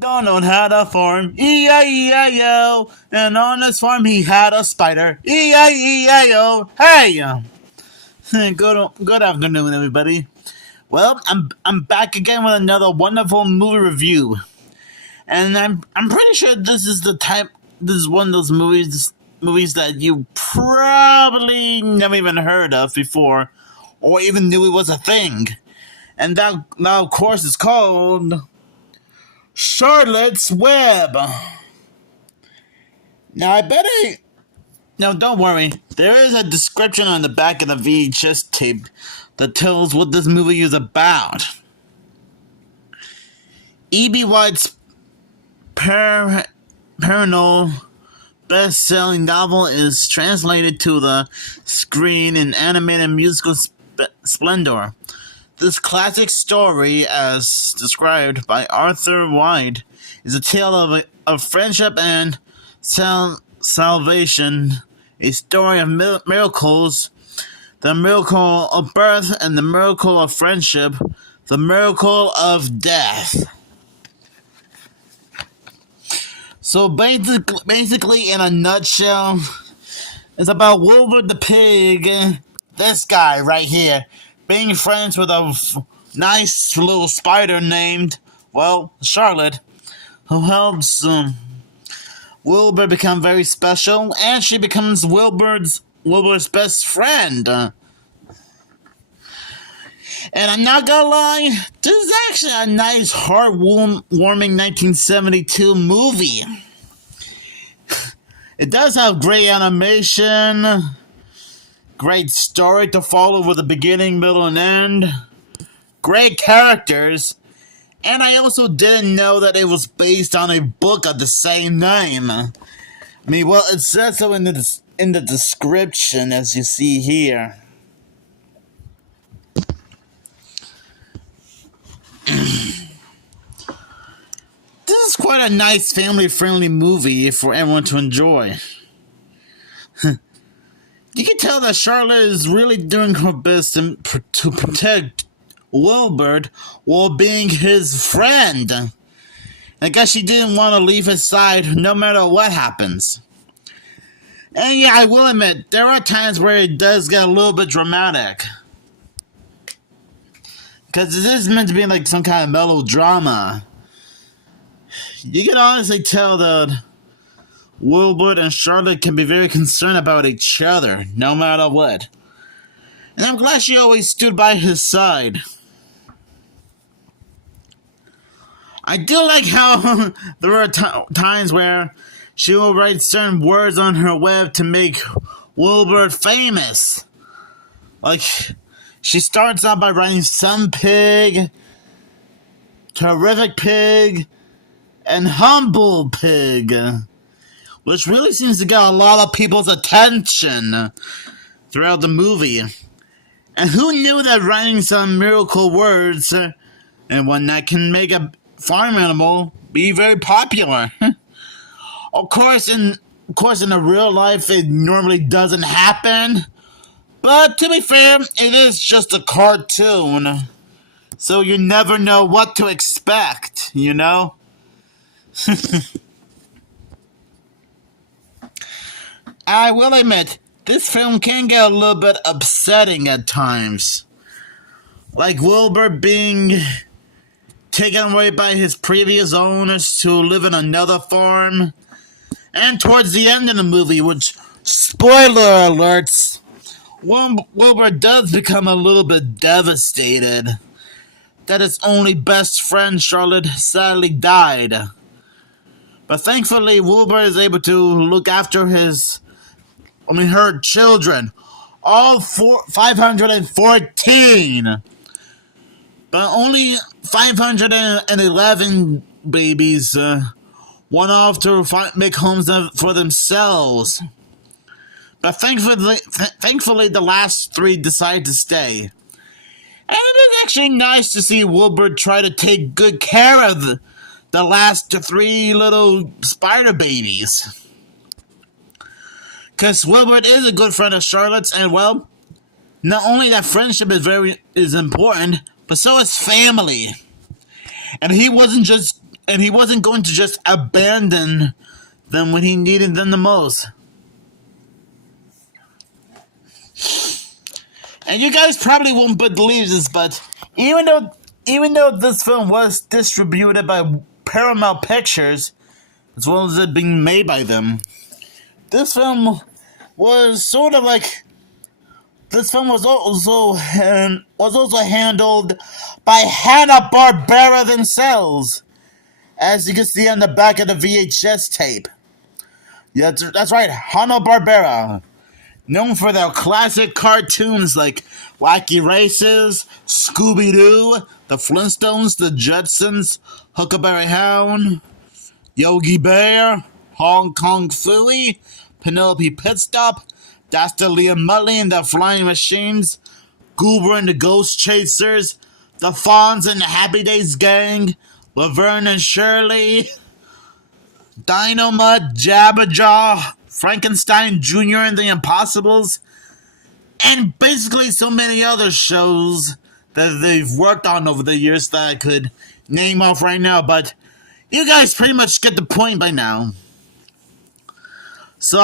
Donald had a farm, E-I-E-I-O, and on his farm he had a spider, E-I-E-I-O. Hey, good afternoon, everybody. Well, I'm back again with another wonderful movie review, and I'm pretty sure this is the type. This is one of those movies that you probably never even heard of before, or even knew it was a thing. And that now, of course, is called Charlotte's Web. Now, I bet I. Now, don't worry. There is a description on the back of the VHS tape that tells what this movie is about. E.B. White's Perennial best-selling novel is translated to the screen in animated musical splendor. This classic story, as described by Arthur White, is a tale of friendship and salvation, a story of miracles, the miracle of birth and the miracle of friendship, the miracle of death. So basically, in a nutshell, it's about Wilbur the pig, this guy right here, being friends with a nice little spider named, well, Charlotte, who helps Wilbur become very special, and she becomes Wilbur's best friend. And I'm not gonna lie, this is actually a nice, heartwarming 1972 movie. It does have great animation, great story to follow with a beginning, middle, and end, great characters, and I also didn't know that it was based on a book of the same name. I mean, well, it says so in the description, as you see here. This is quite a nice family-friendly movie for everyone to enjoy. You can tell that Charlotte is really doing her best to protect Wilbur while being his friend. I guess she didn't want to leave his side no matter what happens. And yeah, I will admit, there are times where it does get a little bit dramatic. Because it is meant to be like some kind of melodrama. You can honestly tell that Wilbur and Charlotte can be very concerned about each other, no matter what. And I'm glad she always stood by his side. I do like how there are times where she will write certain words on her web to make Wilbur famous. Like, she starts out by writing some pig, terrific pig, and humble pig, which really seems to get a lot of people's attention throughout the movie. And who knew that writing some miracle words and one that can make a farm animal be very popular? Of course, in the real life, it normally doesn't happen. But to be fair, it is just a cartoon, so you never know what to expect, you know? I will admit, this film can get a little bit upsetting at times. Like Wilbur being taken away by his previous owners to live in another farm. And towards the end of the movie, which, spoiler alerts, Wilbur does become a little bit devastated that his only best friend, Charlotte, sadly died. But thankfully, Wilbur is able to look after her children. All 514. But only 511 babies went off to make homes for themselves. But thankfully, the last 3 decided to stay. And it is actually nice to see Wilbur try to take good care of the last 3 little spider babies. Because Wilbur is a good friend of Charlotte's, and well, not only that friendship is important, but so is family. And he wasn't just and he wasn't going to just abandon them when he needed them the most. And you guys probably won't believe this, but even though this film was distributed by Paramount Pictures, as well as it being made by them, this film was sort of like this film was also handled by Hanna-Barbera themselves, as you can see on the back of the VHS tape. Yeah, that's right, Hanna-Barbera, known for their classic cartoons like Wacky Races, Scooby-Doo, The Flintstones, The Jetsons, Huckleberry Hound, Yogi Bear, Hong Kong Phooey, Penelope Pitstop, Dastardly and Muttley and the Flying Machines, Goober and the Ghost Chasers, the Fonz and the Happy Days Gang, Laverne and Shirley, Dynamite, Jabberjaw, Frankenstein Jr. and the Impossibles, and basically so many other shows that they've worked on over the years that I could name off right now, but you guys pretty much get the point by now. So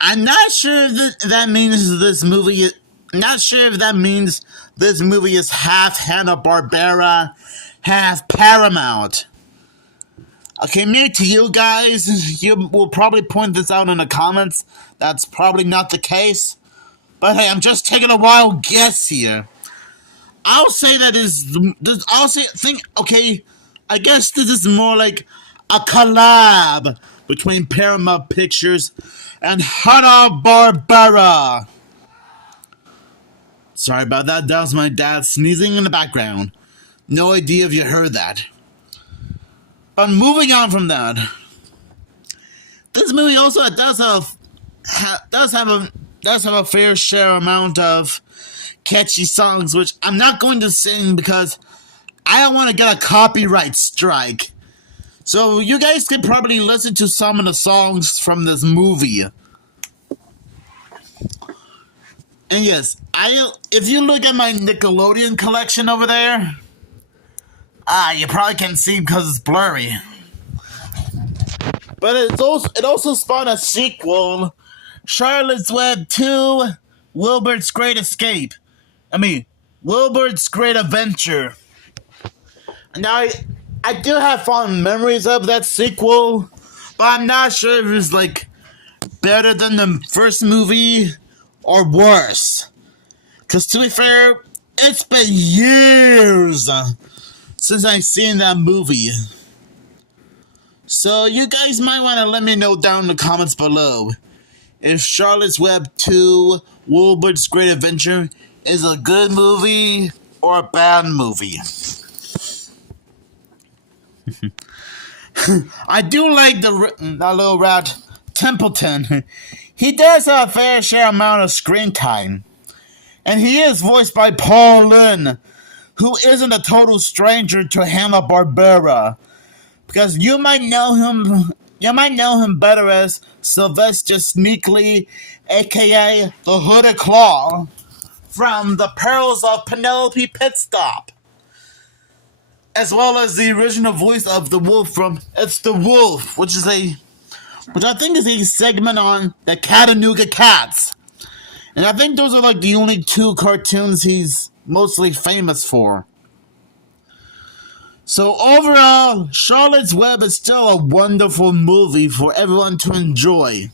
I'm not sure that means this movie. Not sure if that means this movie is half Hanna-Barbera, half Paramount. Okay, maybe to you guys, you will probably point this out in the comments. That's probably not the case. But hey, I'm just taking a wild guess here. I'll say that okay, I guess this is more like a collab between Paramount Pictures and Hanna-Barbera. Sorry about that. That was my dad sneezing in the background. No idea if you heard that. But moving on from that, this movie also does have a fair share amount of catchy songs, which I'm not going to sing because I don't want to get a copyright strike. So you guys can probably listen to some of the songs from this movie. And yes, if you look at my Nickelodeon collection over there, you probably can't see because it's blurry. But it also spawned a sequel, Charlotte's Web 2, Wilbur's Great Escape. Wilbur's Great Adventure. Now, I do have fond memories of that sequel, but I'm not sure if it's like better than the first movie or worse. Because to be fair, it's been years since I've seen that movie. So you guys might want to let me know down in the comments below if Charlotte's Web 2, Wilbur's Great Adventure is a good movie or a bad movie. I do like that little rat Templeton. He does have a fair share amount of screen time. And he is voiced by Paul Lynde, who isn't a total stranger to Hanna-Barbera. Because you might know him better as Sylvester Sneakley, aka the Hooded Claw, from The Perils of Penelope Pitstop. As well as the original voice of the wolf from It's the Wolf, which I think is a segment on the Chattanooga Cats. And I think those are like the only two cartoons he's mostly famous for. So overall, Charlotte's Web is still a wonderful movie for everyone to enjoy.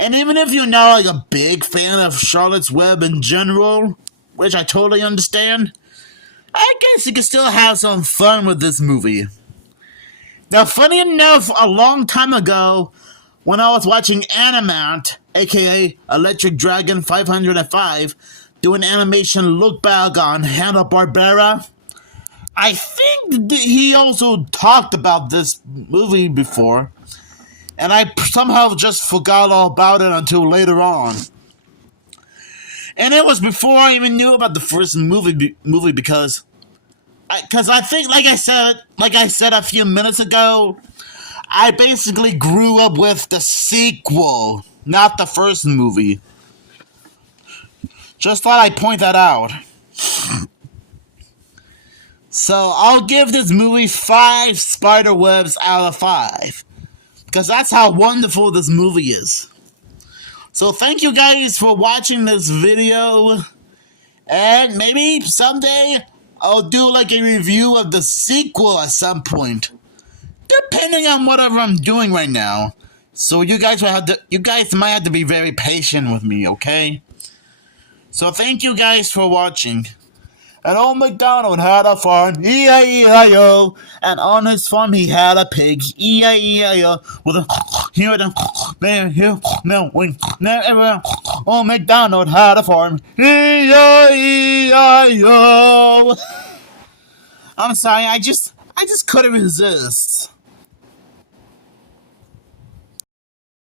And even if you're not like a big fan of Charlotte's Web in general, which I totally understand, I guess you can still have some fun with this movie. Now, funny enough, a long time ago, when I was watching Animat, aka Electric Dragon 505, do an animation look back on Hanna-Barbera, I think he also talked about this movie before, and I somehow just forgot all about it until later on. And it was before I even knew about the first movie because I think, like I said a few minutes ago, I basically grew up with the sequel, not the first movie. Just thought I'd point that out. So I'll give this movie 5 spider webs out of 5. Because that's how wonderful this movie is. So thank you guys for watching this video. And maybe someday I'll do like a review of the sequel at some point. Depending on whatever I'm doing right now. So you guys might have to be very patient with me, okay? So thank you guys for watching. And old MacDonald had a farm, E-I-E-I-O. And on his farm he had a pig, E-I-E-I-O. With a here, there, here, no, wing, never. Old MacDonald had a farm, E-I-E-I-O. I'm sorry, I just couldn't resist.